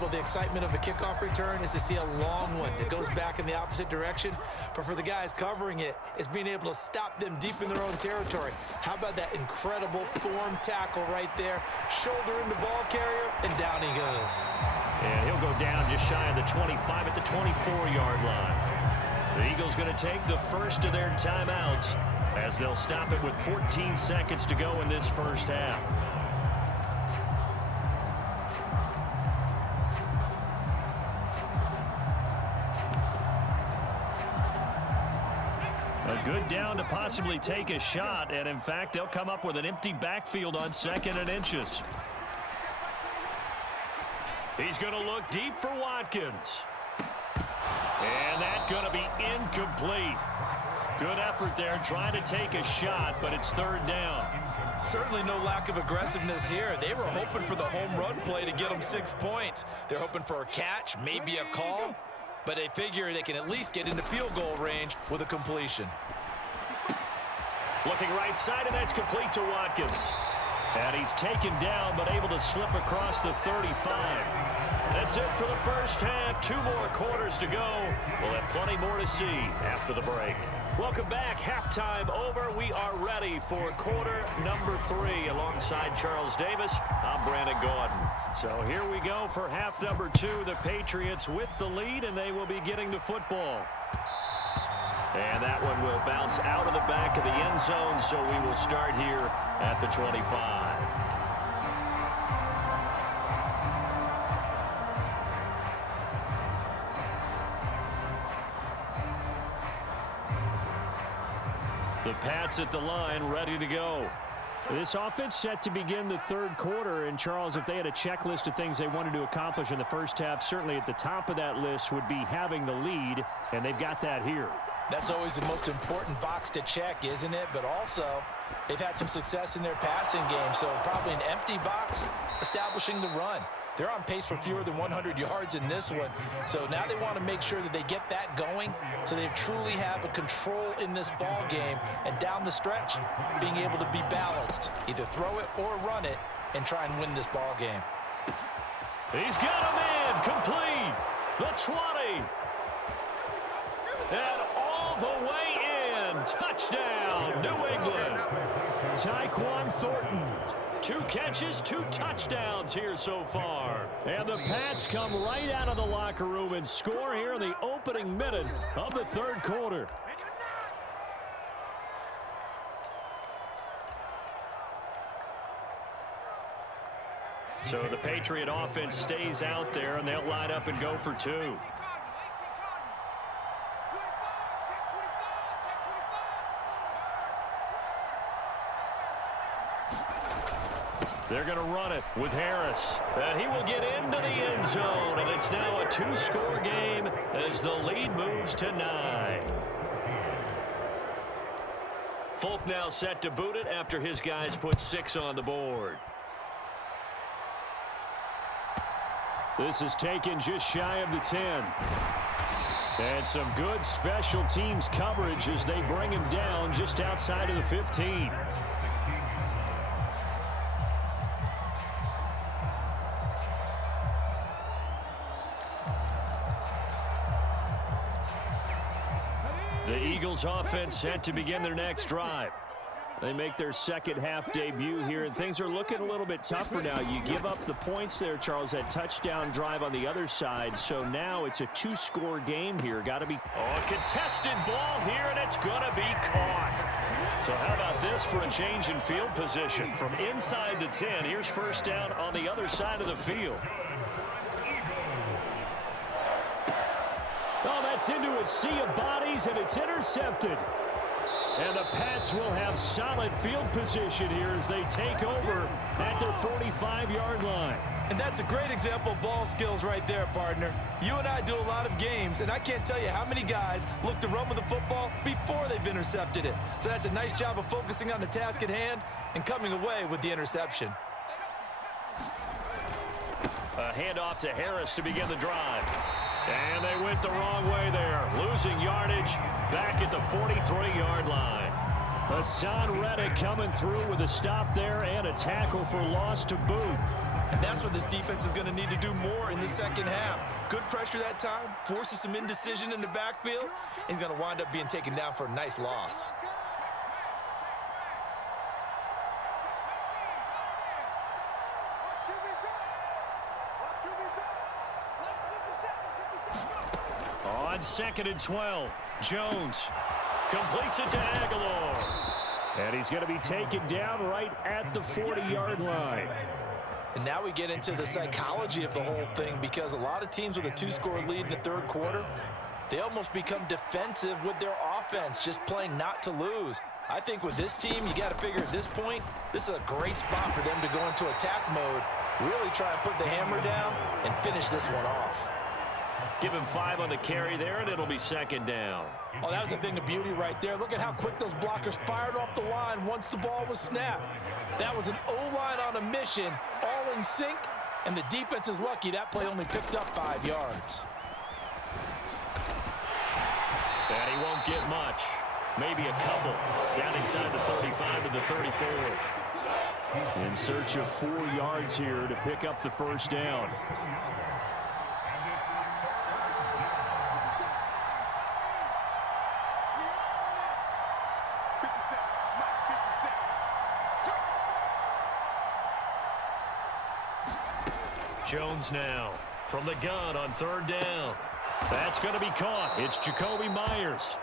example, the excitement of a kickoff return is to see a long one that goes back in the opposite direction. But for the guys covering it, it's being able to stop them deep in their own territory. How about that incredible form tackle right there? Shoulder in the ball carrier, and down he goes. And he'll go down just shy of the 25 at the 24-yard line. The Eagles going to take the first of their timeouts as they'll stop it with 14 seconds to go in this first half. A good down to possibly take a shot, and in fact, they'll come up with an empty backfield on 2nd and inches. He's going to look deep for Watkins. And that's going to be incomplete. Good effort there trying to take a shot, but it's 3rd down. Certainly no lack of aggressiveness here. They were hoping for the home run play to get them 6 points. They're hoping for a catch, maybe a call, but they figure they can at least get into field goal range with a completion. Looking right side, and that's complete to Watkins. And he's taken down, but able to slip across the 35. That's it for the first half. 2 more quarters to go. We'll have plenty more to see after the break. Welcome back. Halftime over. We are ready for quarter number 3. Alongside Charles Davis, I'm Brandon Gordon. So here we go for half number 2. The Patriots with the lead, and they will be getting the football. And that one will bounce out of the back of the end zone, so we will start here at the 25. The Pats at the line, ready to go. This offense set to begin the 3rd quarter, and Charles, if they had a checklist of things they wanted to accomplish in the first half, certainly at the top of that list would be having the lead, and they've got that here. That's always the most important box to check, isn't it? But also, they've had some success in their passing game, so probably an empty box establishing the run. They're on pace for fewer than 100 yards in this one. So now they want to make sure that they get that going so they truly have a control in this ball game. And down the stretch, being able to be balanced. Either throw it or run it and try and win this ball game. He's got him in. Complete. The 20. And all the way in. Touchdown, New England. Tyquan Thornton. 2 catches, 2 touchdowns here so far. And the Pats come right out of the locker room and score here in the opening minute of the 3rd quarter. So the Patriot offense stays out there, and they'll line up and go for 2. They're going to run it with Harris. And he will get into the end zone, and it's now a 2-score game as the lead moves to 9. Folk now set to boot it after his guys put 6 on the board. This is taken just shy of the 10. And some good special teams coverage as they bring him down just outside of the 15. The Eagles offense set to begin their next drive. They make their second half debut here, and things are looking a little bit tougher now. You give up the points there, Charles, that touchdown drive on the other side. So now it's a 2-score game here. Got to be a contested ball here, and it's going to be caught. So how about this for a change in field position? From inside the 10, here's first down on the other side of the field. Oh, that's into a sea of bodies, and it's intercepted. And the Pats will have solid field position here as they take over at their 45-yard line. And that's a great example of ball skills right there, partner. You and I do a lot of games, and I can't tell you how many guys look to run with the football before they've intercepted it. So that's a nice job of focusing on the task at hand and coming away with the interception. A handoff to Harris to begin the drive. And they went the wrong way there, losing yardage back at the 43-yard line. Hassan Reddick coming through with a stop there and a tackle for loss to boot. And that's what this defense is going to need to do more in the second half. Good pressure that time, forces some indecision in the backfield. He's going to wind up being taken down for a nice loss. On 2nd and 12, Jones completes it to Aguilar. And he's going to be taken down right at the 40-yard line. And now we get into the psychology of the whole thing, because a lot of teams with a 2-score lead in the third quarter, they almost become defensive with their offense, just playing not to lose. I think with this team, you got to figure at this point, this is a great spot for them to go into attack mode, really try and put the hammer down and finish this one off. Give him 5 on the carry there, and it'll be 2nd down. Oh, that was a thing of beauty right there. Look at how quick those blockers fired off the line once the ball was snapped. That was an O-line on a mission, all in sync, and the defense is lucky that play only picked up 5 yards. And he won't get much. Maybe a couple. Down inside the 35 to the 34. In search of 4 yards here to pick up the first down. Jones now from the gun on 3rd down. That's going to be caught. It's Jacoby Myers.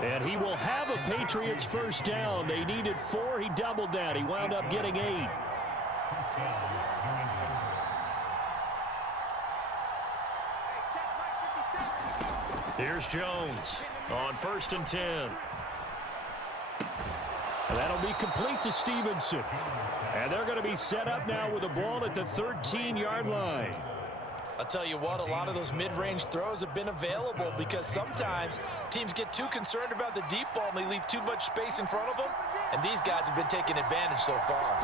And he will have a Patriots first down. They needed 4. He doubled that. He wound up getting 8. Here's Jones on 1st and 10. And that'll be complete to Stevenson. And they're going to be set up now with the ball at the 13-yard line. I'll tell you what, a lot of those mid-range throws have been available because sometimes teams get too concerned about the deep ball and they leave too much space in front of them, and these guys have been taking advantage so far.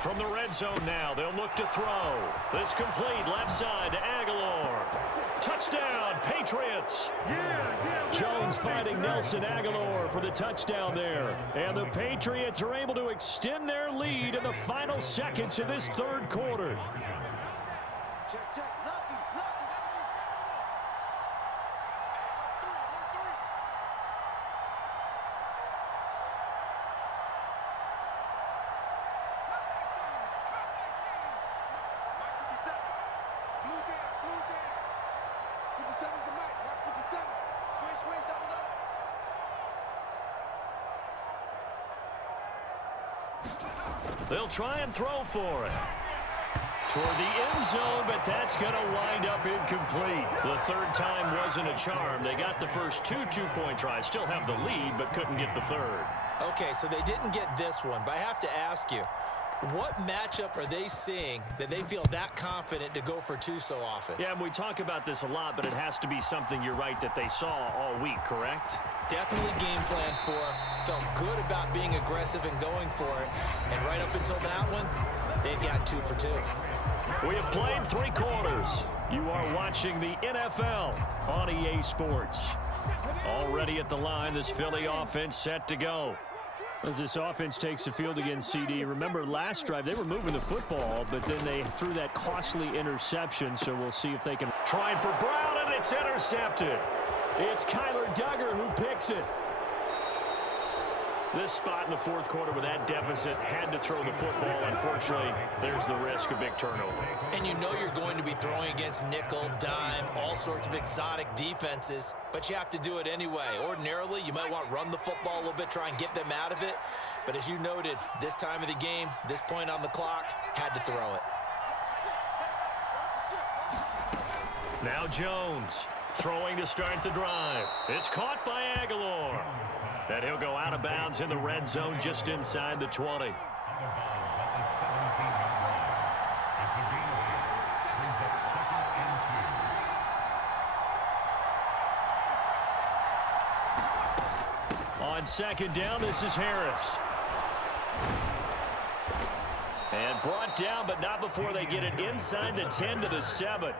From the red zone now, they'll look to throw. This complete left side to Aguilar. Touchdown, Patriots! Jones finding Nelson Aguilar for the touchdown there. And the Patriots are able to extend their lead in the final seconds of this third quarter. Check. They'll try and throw for it. Toward the end zone, but that's going to wind up incomplete. The third time wasn't a charm. They got the first 2 two-point tries. Still have the lead, but couldn't get the third. Okay, so they didn't get this one, but I have to ask you, what matchup are they seeing that they feel that confident to go for 2 so often? Yeah, and we talk about this a lot, but it has to be something, you're right, that they saw all week, correct? Definitely game planned for, felt good about being aggressive and going for it, and right up until that one, they've got 2 for 2. We have played 3 quarters. You are watching the NFL on EA Sports. Already at the line, this Philly offense set to go. As this offense takes the field against CD, remember last drive they were moving the football, but then they threw that costly interception, so we'll see if they can. Trying for Brown, and it's intercepted. It's Kyler Duggar who picks it. This spot in the fourth quarter with that deficit, had to throw the football. Unfortunately, there's the risk of big turnover. And you know you're going to be throwing against nickel, dime, all sorts of exotic defenses, but you have to do it anyway. Ordinarily, you might want to run the football a little bit, try and get them out of it. But as you noted, this time of the game, this point on the clock, had to throw it. Now Jones throwing to start the drive. It's caught by Aguilar. And he'll go out of bounds in the red zone just inside the 20. On 2nd down, this is Harris. And brought down, but not before they get it inside the 10 to the 7.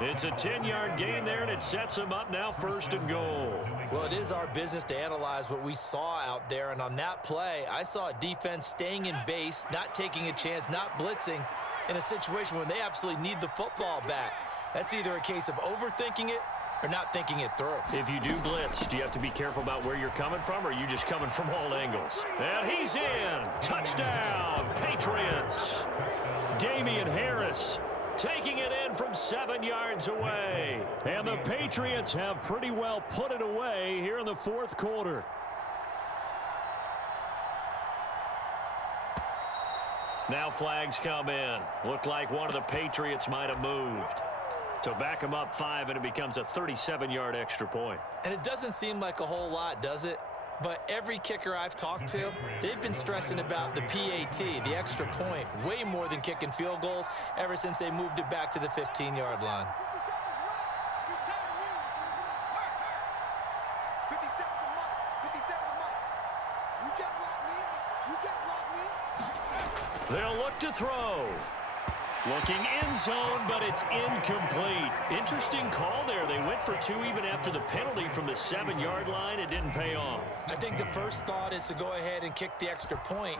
It's a 10-yard gain there, and it sets them up now 1st and goal. Well, it is our business to analyze what we saw out there, and on that play, I saw a defense staying in base, not taking a chance, not blitzing, in a situation when they absolutely need the football back. That's either a case of overthinking it or not thinking it through. If you do blitz, do you have to be careful about where you're coming from, or are you just coming from all angles? And he's in. Touchdown, Patriots. Damian Harris taking it in from 7 yards away. And the Patriots have pretty well put it away here in the fourth quarter. Now flags come in. Looked like one of the Patriots might have moved. So back them up 5, and it becomes a 37-yard extra point. And it doesn't seem like a whole lot, does it? But every kicker I've talked to, they've been stressing about the PAT, the extra point, way more than kicking field goals ever since they moved it back to the 15-yard line. They'll look to throw. Looking end zone, but it's incomplete. Interesting call there. They went for 2 even after the penalty from the 7-yard line. It didn't pay off. I think the first thought is to go ahead and kick the extra point,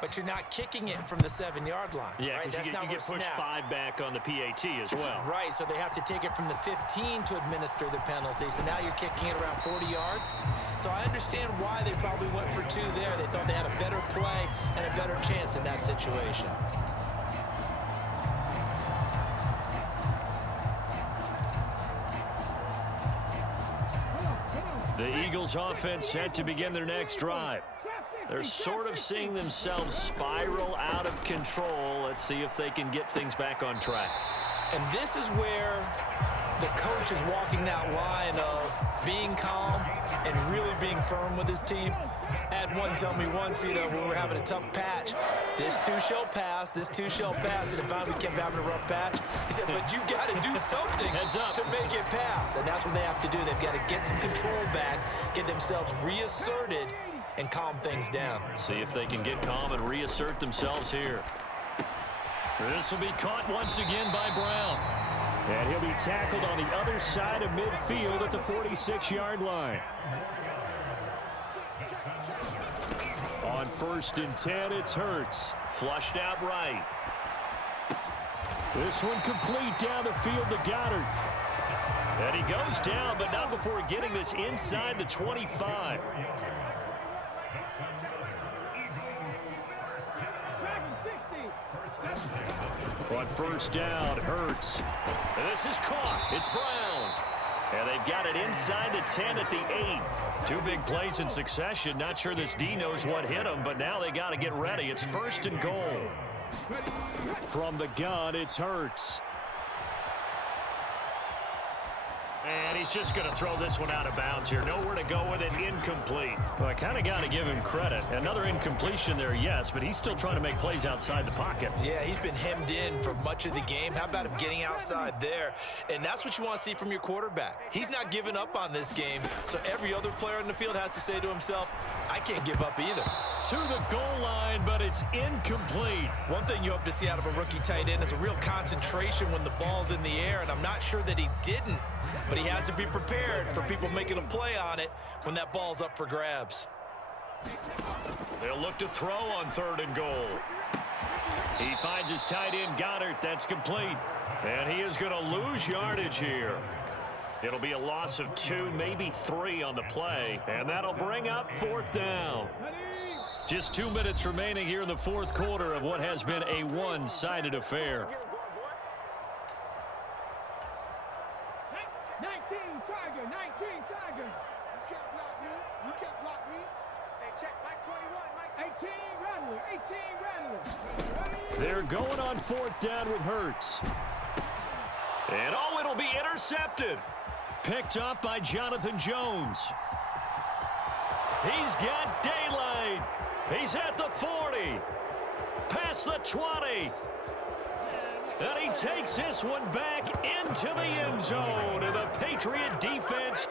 but you're not kicking it from the 7-yard line. Yeah, because right? you get pushed 5 back on the PAT as well. Right, so they have to take it from the 15 to administer the penalty. So now you're kicking it around 40 yards. So I understand why they probably went for 2 there. They thought they had a better play and a better chance in that situation. The Eagles offense set to begin their next drive. They're sort of seeing themselves spiral out of control. Let's see if they can get things back on track. And this is where the coach is walking that line of being calm and really being firm with his team. I had one tell me once, when we were having a tough patch, this too shall pass, this too shall pass, and finally we kept having a rough patch. He said, but you got to do something to make it pass, and that's what they have to do. They've got to get some control back, get themselves reasserted, and calm things down. See if they can get calm and reassert themselves here. This will be caught once again by Brown. And he'll be tackled on the other side of midfield at the 46-yard line. On 1st and 10, it's Hurts. Flushed out right. This one complete down the field to Goddard. And he goes down, but not before getting this inside the 25. On 1st down, Hurts. And this is caught. It's Brown. And they've got it inside the 10 at the 8. 2 big plays in succession. Not sure this D knows what hit him, but now they got to get ready. It's 1st and goal. From the gun, it's Hurts. And he's just going to throw this one out of bounds here. Nowhere to go with it. Incomplete. Well, I kind of got to give him credit. Another incompletion there, yes, but he's still trying to make plays outside the pocket. Yeah, he's been hemmed in for much of the game. How about him getting outside there? And that's what you want to see from your quarterback. He's not giving up on this game, so every other player in the field has to say to himself, I can't give up either. To the goal line, but it's incomplete. One thing you hope to see out of a rookie tight end is a real concentration when the ball's in the air, and I'm not sure that he didn't, but he has to be prepared for people making a play on it when that ball's up for grabs. They'll look to throw on 3rd and goal. He finds his tight end, Goddard. That's complete. And he is going to lose yardage here. It'll be a loss of 2, maybe 3 on the play. And that'll bring up 4th down. Just 2 minutes remaining here in the fourth quarter of what has been a one-sided affair. 19 Tiger, 19 Tiger. You can't block me. You can't block me. Hey, check Mike 21, Mike 18 Rattler, 18 Rattler. They're going on 4th down with Hurts. And oh, it'll be intercepted. Picked up by Jonathan Jones. He's got daylight. He's at the 40. Past the 20. And he takes this one back into the end zone. And the Patriot defense.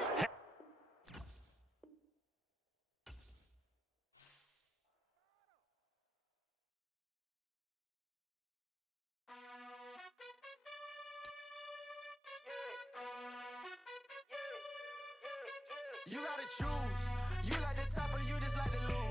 You gotta choose. You like the top or you just like the lose.